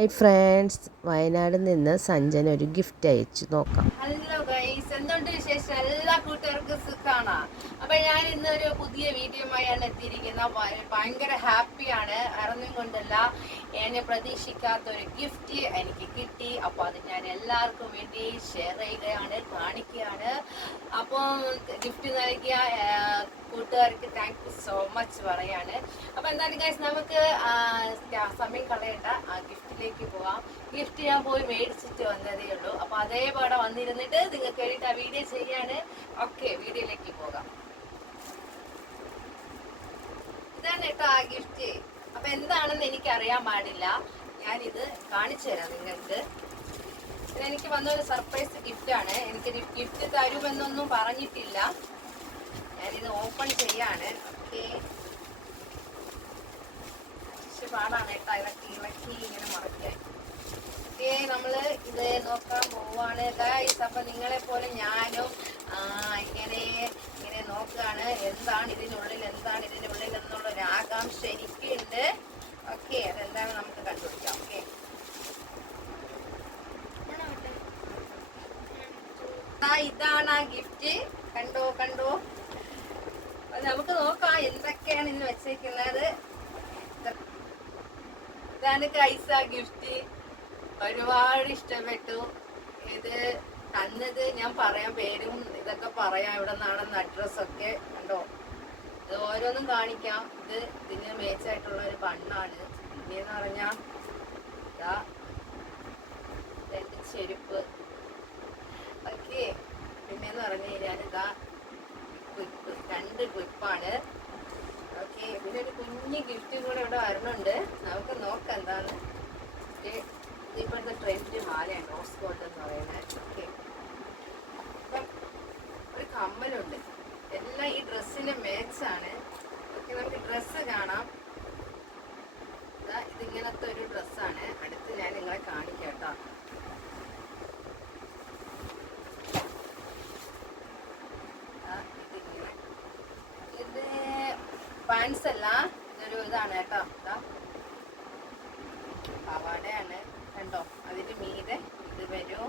Hi friends Wayanad നിന്ന് സഞ്ജന ഒരു gift അയച്ചു. നോക്കാം. ഹലോ ഗൈസ് എന്തുണ്ട് വിശേഷം? എല്ലാ കൂട്ടുകാർക്കും സുഖമാണ് അപ്പൊ ഞാൻ ഇന്ന് ഒരു പുതിയ വീഡിയോയുമായാണ് എത്തിയിരിക്കുന്നത്. ഭയ- ഭയങ്കര ഹാപ്പിയാണ് അറിഞ്ഞും കൊണ്ടല്ല. എന്നെ പ്രതീക്ഷിക്കാത്ത ഒരു ഗിഫ്റ്റ് എനിക്ക് കിട്ടി. അപ്പൊ അത് ഞാൻ എല്ലാവർക്കും വേണ്ടി ഷെയർ ചെയ്യുകയാണ് കാണിക്കുകയാണ്. അപ്പം ഗിഫ്റ്റ് നൽകിയ കൂട്ടുകാർക്ക് താങ്ക് യു സോ മച്ച് പറയാണ്. അപ്പൊ എന്തായാലും ഗൈസ് നമുക്ക് സമയം കളയണ്ട. ആ ഗിഫ്റ്റിലേക്ക് പോവാം. ഗിഫ്റ്റ് ഞാൻ പോയി മേടിച്ചിട്ട് വന്നതേ ഉള്ളൂ. അപ്പൊ അതേപോലെ വന്നിരുന്നിട്ട് നിങ്ങൾക്ക് വേണ്ടിയിട്ട് ആ വീഡിയോ ചെയ്യാണ്. ഓക്കെ വീഡിയോയിലേക്ക് പോകാം. ഇതാണ് കേട്ടോ ആ ഗിഫ്റ്റ് അപ്പൊ എന്താണെന്ന് എനിക്ക് അറിയാൻ പാടില്ല. ഞാനിത് കാണിച്ചു തരാം നിങ്ങൾക്ക്. എനിക്ക് വന്ന ഒരു സർപ്രൈസ് ഗിഫ്റ്റ് ആണ്. എനിക്ക് ഗിഫ്റ്റ് തരുമെന്നൊന്നും പറഞ്ഞിട്ടില്ല. ഞാനിത് ഓപ്പൺ ചെയ്യാണ്. ഓക്കെ. പാടാണ് കേട്ടോ ഇളക്കി ഇളക്കി ഇങ്ങനെ മറക്കാൻ. ഓക്കെ നമ്മൾ ഇത് നോക്കാൻ പോവാണ്. ഗൈസ് അപ്പൊ നിങ്ങളെ പോലെ ഞാനും ഇങ്ങനെ ഇങ്ങനെ നോക്കുകയാണ് എന്താണ് ഇതിനുള്ളിൽ എന്താണ് ഇതിനുള്ളിൽ എന്നുള്ള ഒരു ആകാംക്ഷ എനിക്കുണ്ട്. ഓക്കെ അതെന്താണ് നമുക്ക് കണ്ടുപിടിക്കാം ഓക്കെ ഇതാണ് ആ ഗിഫ്റ്റ് കണ്ടോ കണ്ടോ? നമുക്ക് നോക്കാം എന്തൊക്കെയാണ് ഇന്ന് വെച്ചേക്കുന്നത്. ഇതാണ് കൈസ ഗിഫ്റ്റ് ഒരുപാട് ഇഷ്ടപ്പെട്ടു. ഇത് തന്നത് ഞാൻ പറയാം പേരും ഇതൊക്കെ പറയാം ഇവിടെ നിന്നാണെന്ന് അഡ്രസ്സൊക്കെ കണ്ടോ? ഇത് ഓരോന്നും കാണിക്കാം. ഇത് ഇതിന് മേച്ചായിട്ടുള്ള ഒരു ബണ്ണാണ്. പിന്നെന്ന് പറഞ്ഞാ ഇതാ രണ്ട് ചെരുപ്പ്. പിന്നെന്ന് പറഞ്ഞു കഴിഞ്ഞാൽ ഇതാ ക്ലിപ്പ് രണ്ട് ക്ലിപ്പാണ് ഓക്കെ പിന്നെ ഒരു കുഞ്ഞ് ഗിഫ്റ്റും കൂടെ ഇവിടെ വരണുണ്ട് നമുക്ക് നോക്കാം എന്താണ്. ഇപ്പോഴത്തെ ട്രെൻഡ് മാലയാണ് റോസ് ഗോൾഡ് എന്ന് പറയുന്നത്. ഓക്കെ. ഒരു കമ്മലുണ്ട്. എല്ലാം ഈ ഡ്രസ്സിന് മാച്ചാണ് ഓക്കെ നമുക്ക് ഡ്രസ്സ് കാണാം. ഇതിങ്ങനത്തെ ഒരു ഡ്രസ്സാണ് അടുത്ത് ഞാൻ നിങ്ങളെ കാണിക്കാം കേട്ടോ ദാ ഇതിങ്ങനെ. ഇത് പാൻസ് അല്ല ഇതൊരു ഇതാണ് കേട്ടോ. പാവാടയാണ്. കണ്ടോ? അതിന്റെ മീതെ ഇത് വരും.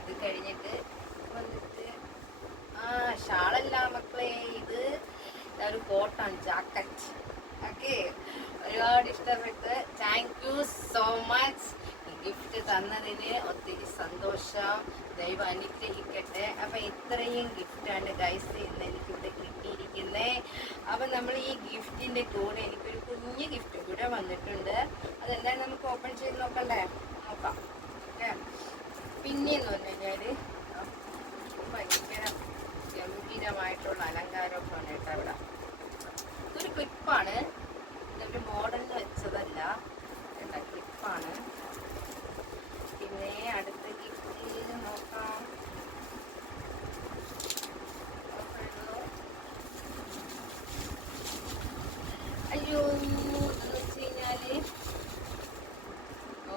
ഇത് കഴിഞ്ഞിട്ട് വന്നിട്ട് ആ ഷാളല്ല മക്കളെ ഇത് ഒരു കോട്ടാണ് ജാക്കറ്റ്. ഓക്കെ? ഒരുപാട് ഇഷ്ടപ്പെട്ട് thank you so much gift തന്നതിന് ഒത്തിരി സന്തോഷം. ദൈവം അനുഗ്രഹിക്കട്ടെ. അപ്പൊ ഇത്രയും ഗിഫ്റ്റാണ് ഗൈസ് ഇന്ന് എനിക്ക് ഇവിടെ കിട്ടിയിരിക്കുന്നത് അപ്പൊ നമ്മൾ ഈ ഗിഫ്റ്റിന്റെ കൂടെ എനിക്കൊരു കുഞ്ഞ് ഗിഫ്റ്റ് കൂടെ വന്നിട്ടുണ്ട്. അതെന്തായാലും നമുക്ക് ഓപ്പൺ ചെയ്ത് നോക്കണ്ടേ? നോക്കാം. ഓക്കെ. പിന്നെയെന്ന് പറഞ്ഞു കഴിഞ്ഞാൽ ആ, ഭയങ്കര ഗംഭീരമായിട്ടുള്ള അലങ്കാരമൊക്കെ ഉണ്ട് കേട്ടോ ഇവിടെ ഇതൊരു ക്ലിപ്പാണ്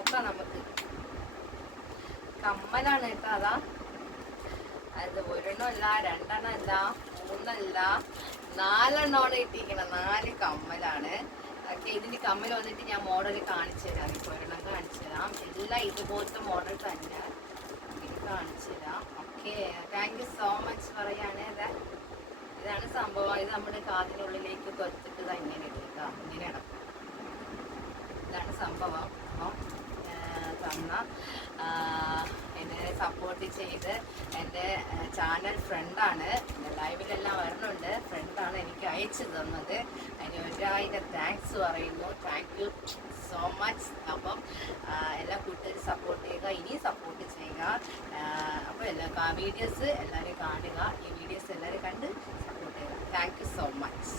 നോക്കാം നമുക്ക്. കമ്മലാണ് കേട്ടോ അതാ. അത് ഒരെണ്ണമല്ല രണ്ടെണ്ണമല്ല മൂന്നല്ല നാലെണ്ണമാണ് ഇട്ടിരിക്കണം നാല് കമ്മലാണ്. ഓക്കെ ഇതിന്റെ കമ്മൽ വന്നിട്ട് ഞാൻ മോഡൽ കാണിച്ചു തരാം. ഇപ്പോൾ ഒരെണ്ണം കാണിച്ചു തരാം. എല്ലാം ഇതുപോലത്തെ മോഡൽ തന്നെ. കാണിച്ചു തരാം. Okay thank you so much പറയാണ്. അതെ ഇതാണ് സംഭവം. ഇത് നമ്മുടെ കാതിനുള്ളിലേക്ക് തൊച്ചിട്ട് ഇങ്ങനെ ഇങ്ങനെയാണ്. ഇങ്ങനെ ഇതാണ് സംഭവം. എന്നെ സപ്പോർട്ട് ചെയ്ത് എന്റെ ചാനൽ ഫ്രണ്ടാണ് ലൈവിലെല്ലാം വരണുണ്ട് ഫ്രണ്ടാണ് എനിക്ക് അയച്ചു തന്നത്. അതിന് ഒരായിരം താങ്ക്സ് പറയുന്നു. താങ്ക് യു സോ മച്ച് അപ്പം എല്ലാ കൂട്ടുകാരും സപ്പോർട്ട് ചെയ്യുക. ഇനിയും സപ്പോർട്ട് ചെയ്യുക. അപ്പോൾ എല്ലാ വീഡിയോസ് എല്ലാവരും കാണുക. ഈ വീഡിയോസ് എല്ലാവരും കണ്ട് സപ്പോർട്ട് ചെയ്യുക. Thank you so much